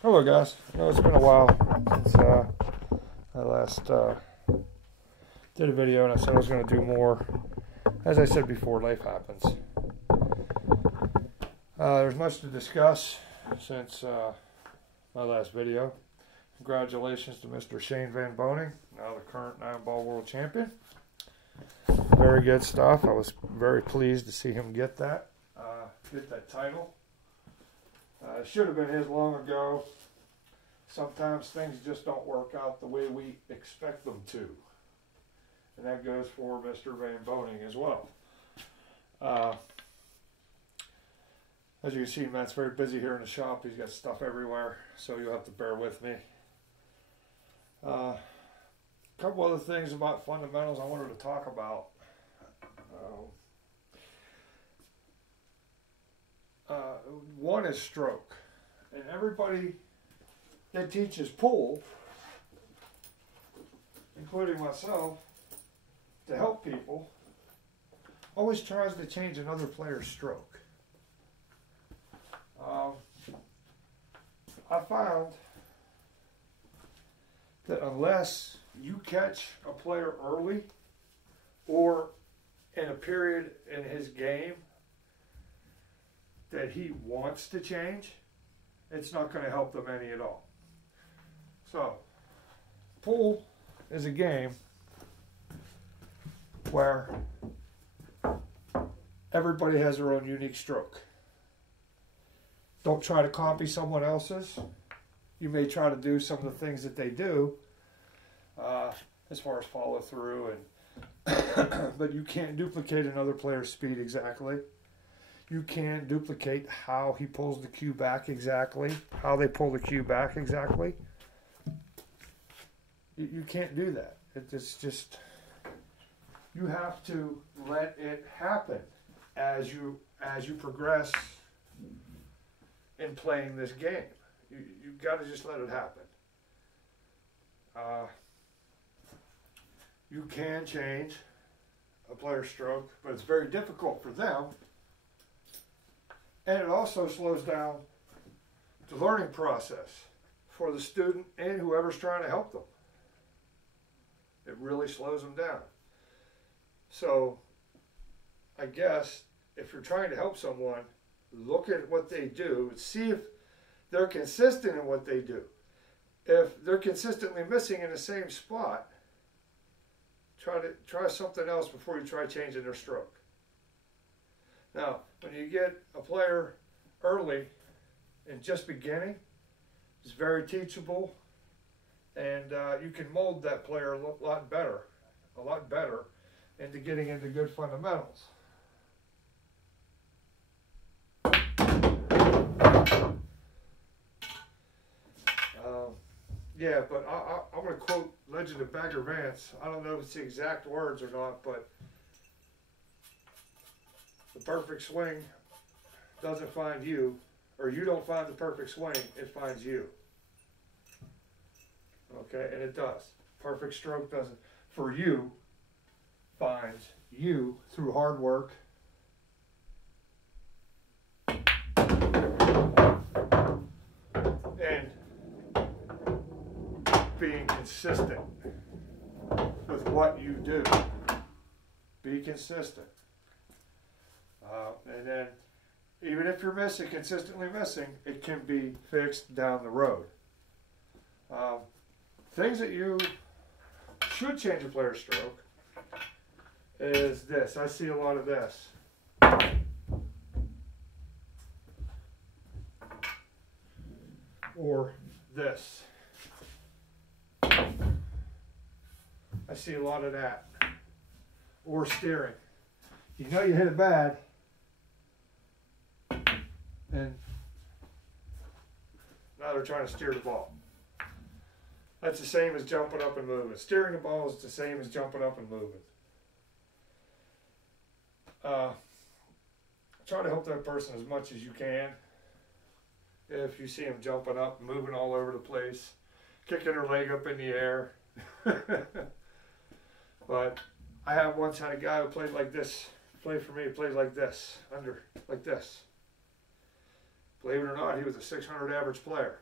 Hello guys, I know it's been a while since I last did a video, and I said I was going to do more. As I said before, life happens. There's much to discuss since my last video. Congratulations to Mr. Shane Van Boening, now the current 9-ball world champion. Very good stuff. I was very pleased to see him get that title. Should have been his long ago. Sometimes things just don't work out the way we expect them to. And that goes for Mr. Van Boening as well. As you can see, Matt's very busy here in the shop. He's got stuff everywhere, so you'll have to bear with me. A couple other things about fundamentals I wanted to talk about. One is stroke. And everybody that teaches pool, including myself, to help people, always tries to change another player's stroke. I found that unless you catch a player early or in a period in his game that he wants to change, it's not going to help them any at all. So, pool is a game where everybody has their own unique stroke. Don't try to copy someone else's. You may try to do some of the things that they do, as far as follow through, and but you can't duplicate another player's speed exactly. You can't duplicate how he pulls the cue back exactly, how they pull the cue back exactly. You can't do that. It's just, you have to let it happen as you progress in playing this game. You've got to just let it happen. You can change a player's stroke, but it's very difficult for them. And it also slows down the learning process for the student and whoever's trying to help them. It really slows them down. So, I guess, if you're trying to help someone, look at what they do, see if they're consistent in what they do. If they're consistently missing in the same spot, try something else before you try changing their stroke. Now, when you get a player early and just beginning, it's very teachable, and you can mold that player a lot better into getting into good fundamentals. Yeah, but I'm going to quote Legend of Bagger Vance. I don't know if it's the exact words or not, but the perfect swing doesn't find you, or you don't find the perfect swing, it finds you. Okay, and it does. Perfect stroke doesn't, for you, finds you through hard work. And being consistent with what you do. Be consistent. And then, even if you're consistently missing, it can be fixed down the road. Things that you should change a player's stroke is this. I see a lot of this. Or this. I see a lot of that. Or steering. You know you hit it bad, and now they're trying to steer the ball. That's the same as jumping up and moving. Steering the ball is the same as jumping up and moving. Try to help that person as much as you can. If you see them jumping up, moving all over the place, kicking their leg up in the air. But I once had a guy who played like this. Played for me, played like this, like this. Believe it or not, he was a 600 average player.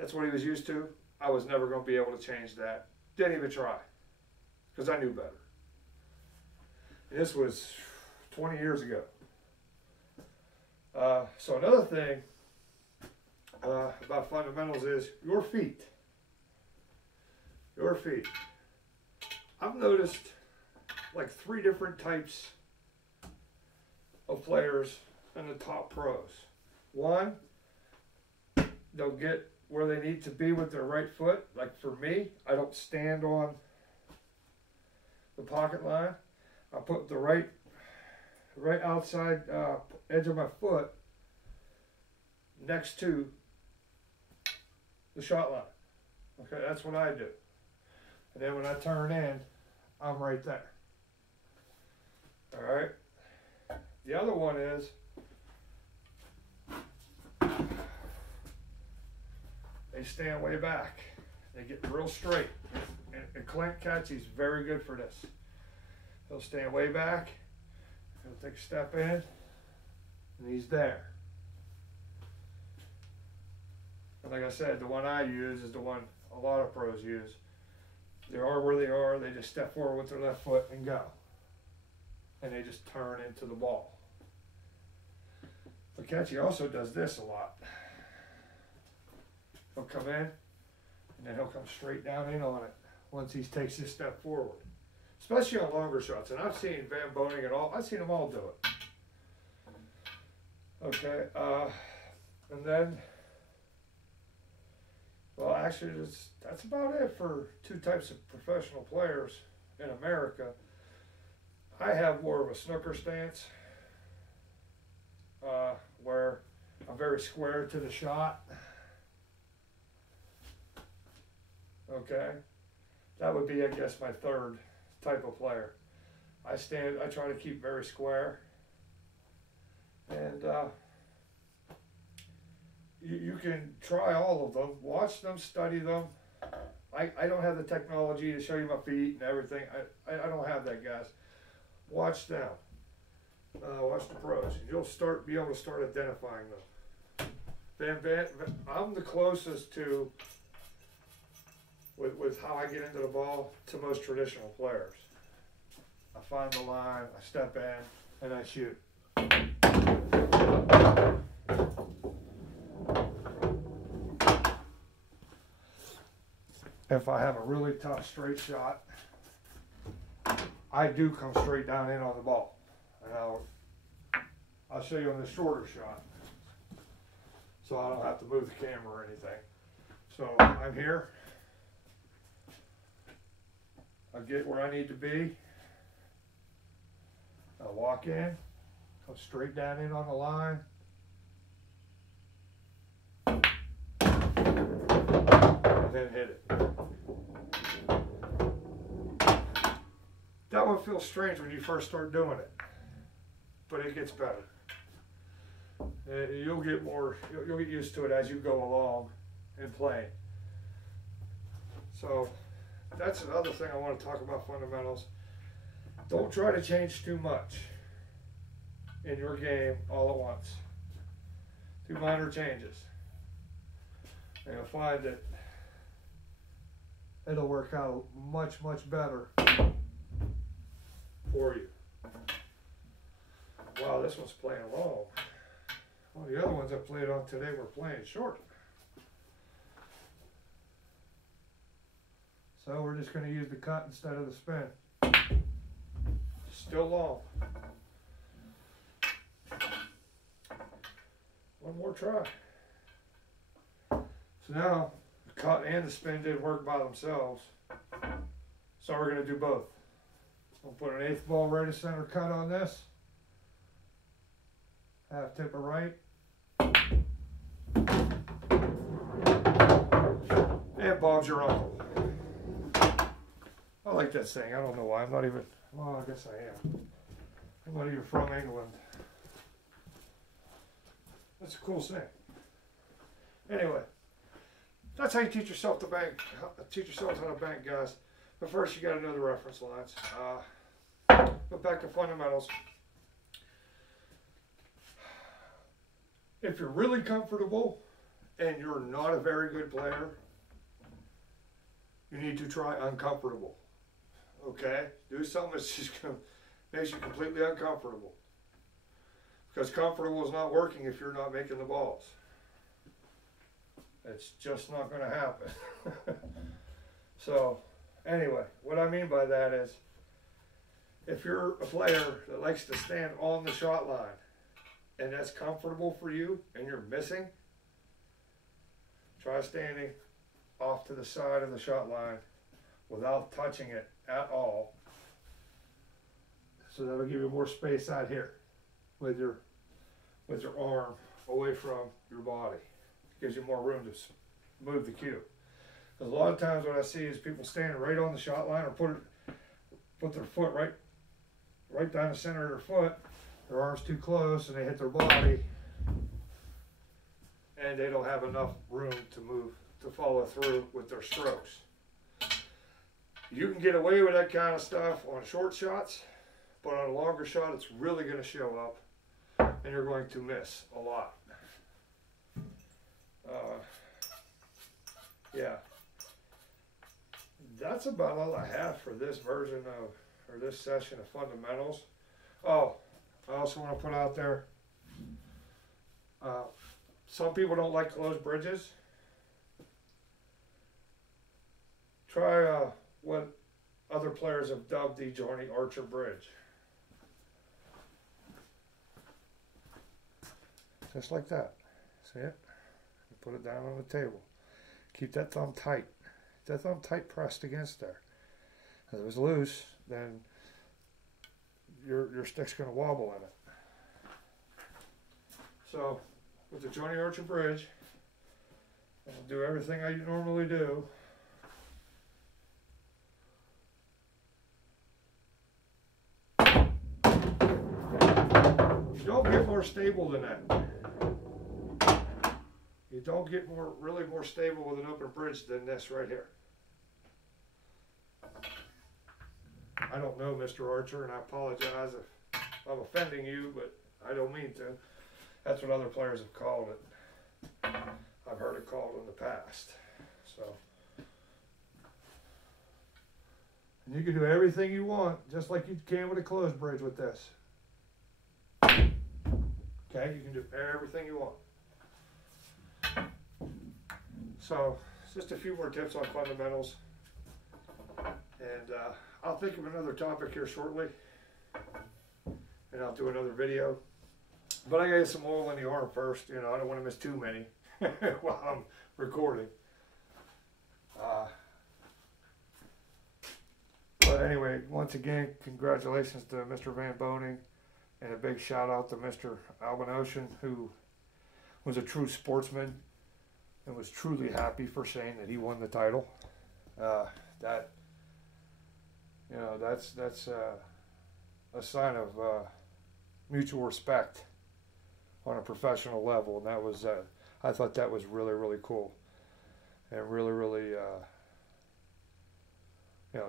That's what he was used to. I was never going to be able to change that. Didn't even try, because I knew better. And this was 20 years ago. So another thing about fundamentals is your feet. Your feet. I've noticed like 3 different types of players in the top pros. One, they'll get where they need to be with their right foot. Like for me, I don't stand on the pocket line. I put the right outside edge of my foot next to the shot line. Okay, that's what I do. And then when I turn in, I'm right there. All right. The other one is they stand way back. They get real straight. And Clint Catchy is very good for this. He'll stand way back. He'll take a step in, and he's there. And like I said, the one I use is the one a lot of pros use. They are where they are. They just step forward with their left foot and go. And they just turn into the ball. But Catchy also does this a lot. He'll come in, and then he'll come straight down in on it once he takes his step forward. Especially on longer shots. And I've seen Van Boening and all. I've seen them all do it. Okay. And then, well, actually, that's about it for 2 types of professional players in America. I have more of a snooker stance, where I'm very square to the shot. Okay, that would be, I guess, my 3rd type of player. I try to keep very square, and you can try all of them, watch them, study them. I don't have the technology to show you my feet and everything. I don't have that, guys. Watch them. Watch the pros. And you'll be able to start identifying them. I'm the closest to, with how I get into the ball, to most traditional players. I find the line, I step in, and I shoot. If I have a really tough straight shot, I do come straight down in on the ball. And I'll show you on the shorter shot, so I don't have to move the camera or anything. So I'm here. I get where I need to be. I walk in, come straight down in on the line. And then hit it. That one feels strange when you first start doing it, but it gets better. You'll get used to it as you go along and play. So that's another thing I want to talk about fundamentals. Don't try to change too much in your game all at once. Do minor changes. And you'll find that it'll work out much, much better for you. Wow, this one's playing long. Well, the other ones I played on today were playing short. So we're just going to use the cut instead of the spin. Still long. One more try. So now the cut and the spin didn't work by themselves. So we're going to do both. I'll put an 1/8 ball right of center cut on this. Half tip of right. And Bob's your uncle. I like that saying. I don't know why. I'm not even, well, I guess I am. I'm not even from England. That's a cool saying. Anyway, that's how you teach yourself to bank. Teach yourself how to bank, guys. But first, you got to know the reference lines. But back to fundamentals. If you're really comfortable and you're not a very good player, you need to try uncomfortable. Okay? Do something that's just makes you completely uncomfortable. Because comfortable is not working if you're not making the balls. It's just not going to happen. So, anyway, what I mean by that is, if you're a player that likes to stand on the shot line, and that's comfortable for you, and you're missing, try standing off to the side of the shot line without touching it at all. So that'll give you more space out here with your arm away from your body. Gives you more room to move the cue. Because a lot of times what I see is people standing right on the shot line, or put their foot right down the center of their foot, their arm's too close, and they hit their body, and they don't have enough room to move, to follow through with their strokes. You can get away with that kind of stuff on short shots, but on a longer shot, it's really going to show up, and you're going to miss a lot. Yeah, that's about all I have for this version of, or this session of fundamentals. Oh, I also want to put out there, some people don't like closed bridges. Try what other players have dubbed the Johnny Archer bridge. Just like that. See it? Put it down on the table. Keep that thumb tight. That thumb tight pressed against there. If it was loose, then your stick's going to wobble in it. So, with the Johnny Archer bridge, I'll do everything I normally do. You don't get more stable than that. You don't get really more stable with an open bridge than this right here. I don't know, Mr. Archer, and I apologize if I'm offending you, but I don't mean to. That's what other players have called it. I've heard it called in the past. So, and you can do everything you want, just like you can with a closed bridge with this. Okay, you can do everything you want. So, just a few more tips on fundamentals, and I'll think of another topic here shortly, and I'll do another video. But I gotta get some oil in the arm first. You know, I don't want to miss too many while I'm recording. But anyway, once again, congratulations to Mr. Van Boening, and a big shout out to Mr. Albin, who was a true sportsman and was truly happy for Shane that he won the title. That's a sign of mutual respect on a professional level, and that was I thought that was really, really cool and really, really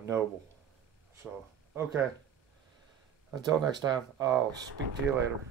noble. So, okay, until next time, I'll speak to you later.